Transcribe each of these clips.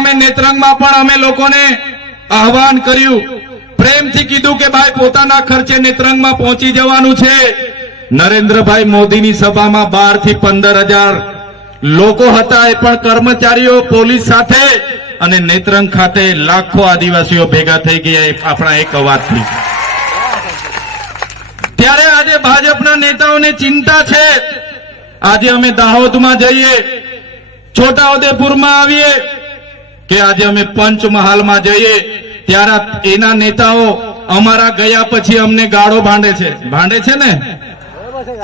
અમે નેત્રંગમાં પણ અમે લોકોને આહવાન કર્યું. પ્રેમથી કીધું કે ભાઈ પોતાના ખર્ચે નેત્રંગમાં પહોંચી જવાનું છે. નરેન્દ્રભાઈ મોદીની સભામાં બારથી પંદર હજાર લોકો હતા એ પણ કર્મચારીઓ, પોલીસ સાથે અને નેત્રંગ ખાતે લાખો આદિવાસીઓ ભેગા થઈ ગયા આપણા એક અવાજથી. ત્યારે આજે ભાજપના નેતાઓને ચિંતા છે. આજે અમે દાહોદમાં જઈએ, છોટાઉદેપુરમાં આવીએ કે આજે અમે પંચમહાલમાં જઈએ, ત્યારે એના નેતાઓ અમારા ગયા પછી અમને ગાળો ભાંડે છે. ભાંડે છે ને?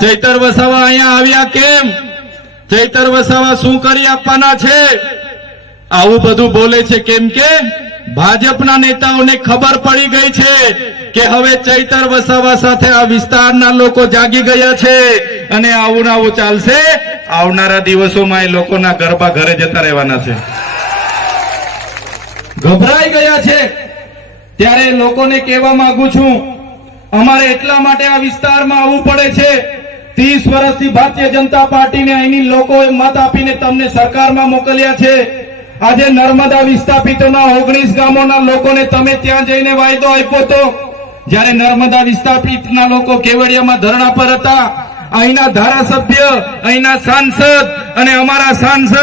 ચૈતર વસાવા અહીંયા આવ્યા કેમ? ચૈતર વસાવા શું કરી આપવાના છે? આવું બધું બોલે છે કેમ કે ભાજપના નેતાઓને ખબર પડી ગઈ છે કે હવે ચૈતર વસાવા સાથે આ વિસ્તારના લોકો જાગી ગયા છે અને આવું આવું ચાલશે. આવનારા દિવસોમાં એ લોકોના ગરબા ઘરે જતા રહેવાના છે. ગભરાઈ ગયા છે. ત્યારે લોકોને કહેવા માંગુ છું, અમારે એટલા માટે આ વિસ્તારમાં આવવું પડે છે. ત્રીસ વર્ષથી ભારતીય જનતા પાર્ટીને અહીંની લોકોએ મત આપીને તમને સરકારમાં મોકલ્યા છે. આજે નર્મદા વિસ્થાપિતોના ઓગણીસ ગામોના લોકોને તમે ત્યાં જઈને વાયદો આપ્યો તો, જ્યારે નર્મદા વિસ્થાપિતના લોકો કેવડિયામાં ધરણા પર હતા અહીંના ધારાસભ્ય, અહીંના સાંસદ અને અમારા સાંસદ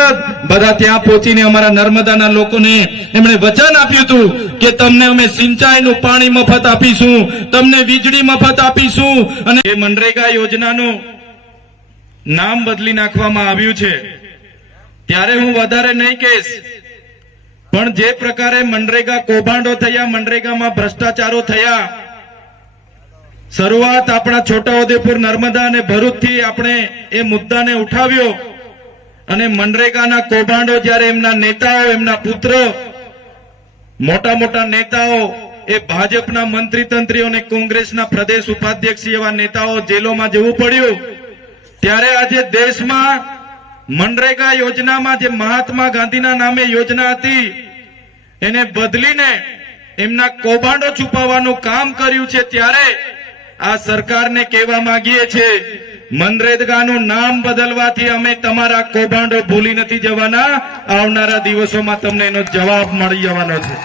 બધા ત્યાં પહોંચીને અમારા નર્મદાના લોકોને એમણે વચન આપ્યું હતું કે તમને અમે સિંચાઈનું પાણી મફત આપીશું, તમને વીજળી મફત આપીશું અને એ મનરેગા યોજનાનું નામ બદલી નાખવામાં આવ્યું છે. ત્યારે હું વધારે નહીં કહીશ, પણ જે પ્રકારે મનરેગા કૌભાંડો થયા, મનરેગામાં ભ્રષ્ટાચારો થયા શરૂઆત આપણા છોટાઉદેપુર નર્મદા અને ભરૂચથી આપણે એ મુદ્દાને ઉઠાવ્યો અને મનરેગાના કૌભાંડો જ્યારે એમના નેતાઓ, એમના પુત્ર, મોટા મોટા નેતાઓ, એ ભાજપના મંત્રી તંત્રીઓ અને કોંગ્રેસના પ્રદેશ ઉપાધ્યક્ષ એવા નેતાઓ જેલોમાં જવું પડ્યું, ત્યારે આજે દેશમાં મનરેગા યોજનામાં જે મહાત્મા ગાંધીના નામે યોજના હતી, એને બદલીને એમના કૌભાંડો છુપાવવાનું કામ કર્યું છે ત્યારે આ સરકારને કહેવા માંગીએ છીએ, મનરેગાનું નામ બદલવાથી અમે તમારા કૌભાંડો ભૂલી નથી જવાના. આવનારા દિવસોમાં તમને એનો જવાબ મળી જવાનો છે.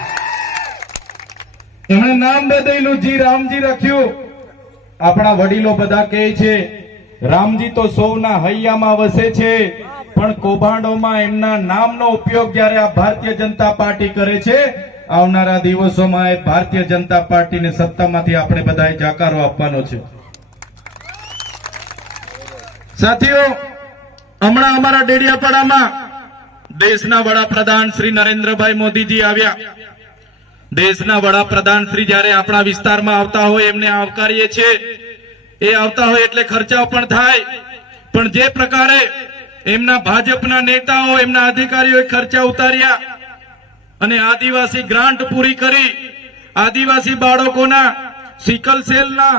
એમણે નામ બદલ્યું, જી રામજી રાખ્યું. આપણા વડીલો બધા કહે છે, રામજી તો સૌના હૈયામાં વસે છે, પણ કૌભાંડોમાં એમના નામનો ઉપયોગ જ્યારે આ ભારતીય જનતા પાર્ટી કરે છે આવનારા દિવસોમાં એ ભારતીય જનતા પાર્ટીને સત્તામાંથી આપણે બધાએ જાકારો આપવાનો છે. સાથીઓ, હમણાં અમારા ડેડિયાપાડામાં દેશના વડાપ્રધાન શ્રી નરેન્દ્રભાઈ મોદીજી આવ્યા. દેશના વડાપ્રધાન શ્રી જ્યારે આપણા વિસ્તારમાં આવતા હોય, એમને આવકારીએ છીએ. એ આવતા હોય એટલે ખર્ચાઓ પણ થાય. પણ જે પ્રકારે એમના ભાજપના નેતાઓ, એમના અધિકારીઓએ ખર્ચા ઉતાર્યા અને આદિવાસી ગ્રાન્ટ પૂરી કરી આદિવાસી બાળકોના સિકલ સેલના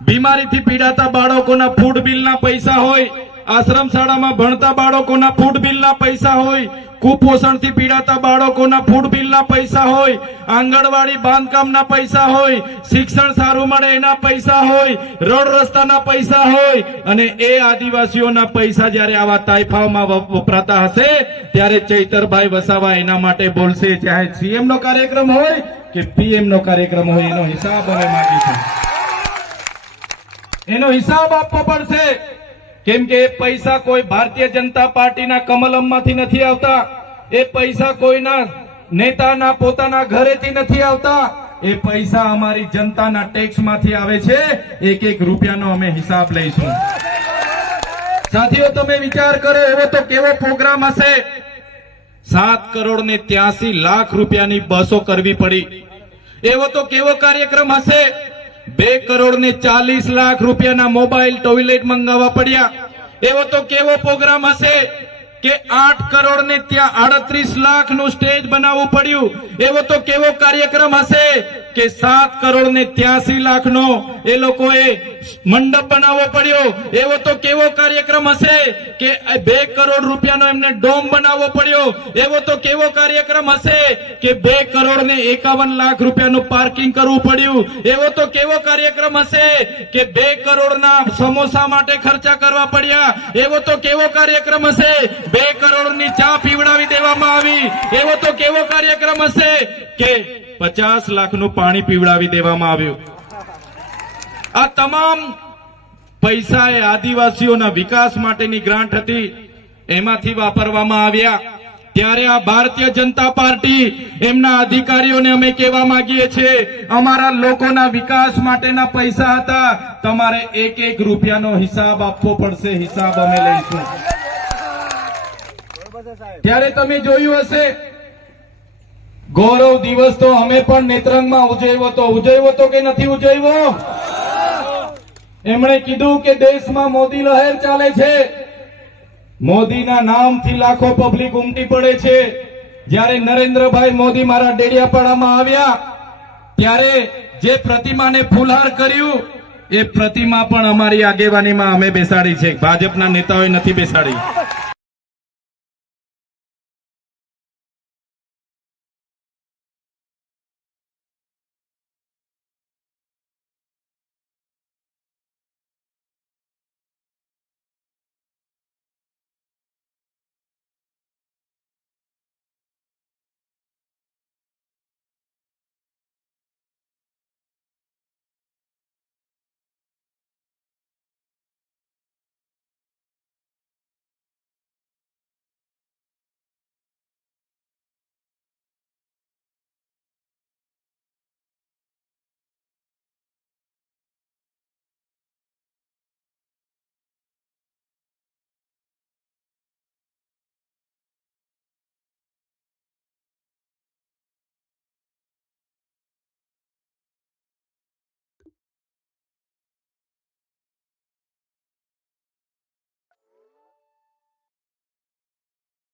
બીમારીથી પીડાતા બાળકોના ફૂડ બિલના પૈસા હોય આશ્રમ શાળામાં ભણતા બાળકોના ફૂડ બિલના પૈસા હોય કુપોષણથી પીડાતા બાળકોના ફૂડ બિલના પૈસા હોય, આંગણવાડી બાંધકામના પૈસા હોય, શિક્ષણ સારું મળે એના પૈસા હોય, રોડ રસ્તાના પૈસા હોય, અને એ આદિવાસીઓના પૈસા જ્યારે આવા તાઇફાઓમાં વપરાતા હશે, ત્યારે ચૈતરભાઈ વસાવા એના માટે બોલશે. ચાહે સીએમ નો કાર્યક્રમ હોય કે પીએમ નો કાર્યક્રમ હોય, એનો હિસાબ અમે માગીશું. એનો હિસાબ આપવો પડશે. કેમ કે એ પૈસા કોઈ ભારતીય જનતા પાર્ટીના કમલમમાંથી નથી આવતા. એ પૈસા કોઈના નેતાના પોતાના ઘરેથી નથી આવતા. એ પૈસા અમારી જનતાના ટેક્સમાંથી આવે છે. એક એક રૂપિયાનો અમે હિસાબ લઈશું. સાથીઓ, તમે વિચાર કરો, એવો તો કેવો પ્રોગ્રામ હશે? સાત કરોડ ને ત્યાસી લાખ રૂપિયાની બસો કરવી પડી. એવો તો કેવો કાર્યક્રમ હશે? બે કરોડ ને ચાલીસ લાખ રૂપિયાના મોબાઈલ ટોયલેટ મંગાવવા પડ્યા. એવો તો કેવો પ્રોગ્રામ હશે કે આઠ કરોડ ને ત્યાં આડત્રીસ લાખનું સ્ટેજ બનાવવું પડ્યું? એવો તો કેવો કાર્યક્રમ હશે કે સાત કરોડ ને ત્યાસી લાખનો એ લોકોએ મંડપ બનાવવો પડ્યો. એવો તો કેવો કાર્યક્રમ હશે કે બે કરોડ રૂપિયાનો એમને ડોમ બનાવવો પડ્યો. એવો તો કેવો કાર્યક્રમ હશે કે બે કરોડ ને એકાવન લાખ રૂપિયાનું પાર્કિંગ કરવું પડ્યું. એવો તો કેવો કાર્યક્રમ હશે કે બે કરોડના સમોસા માટે ખર્ચા કરવા પડ્યા. એવો તો કેવો કાર્યક્રમ હશે? બે કરોડની ચા પીવડાવી દેવામાં આવી. એવો તો કેવો કાર્યક્રમ હશે કે પચાસ લાખનું પાણી પીવડાવી દેવામાં આવ્યું. આ તમામ પૈસા એ આદિવાસીઓના વિકાસ માટેની ગ્રાન્ટ હતી. એમાંથી વાપરવામાં આવ્યા. ત્યારે આ ભારતીય જનતા પાર્ટી એમના અધિકારીઓને અમે કહેવા માંગીએ છીએ, અમારા લોકોના વિકાસ માટેના પૈસા હતા. તમારે એક એક રૂપિયાનો હિસાબ આપવો પડશે, હિસાબ અમે લઈશું. ત્યારે તમે જોયું હશે, ગૌરવ દિવસ તો અમે પણ નેત્રંગમાં ઉજવ્યો તો. ઉજવ્યો તો કે નથી ઉજવ્યો? એમણે કીધું કે દેશમાં મોદી લહેર ચાલે છે. મોદીના નામથી લાખો પબ્લિક ઉમટી પડે છે. જ્યારે નરેન્દ્રભાઈ મોદી મારા ડેડિયાપાડામાં આવ્યા, ત્યારે જે પ્રતિમાને ફૂલહાર કર્યું, એ પ્રતિમા પણ અમારી આગેવાનીમાં અમે બેસાડી છે. ભાજપના નેતાઓએ નથી બેસાડી.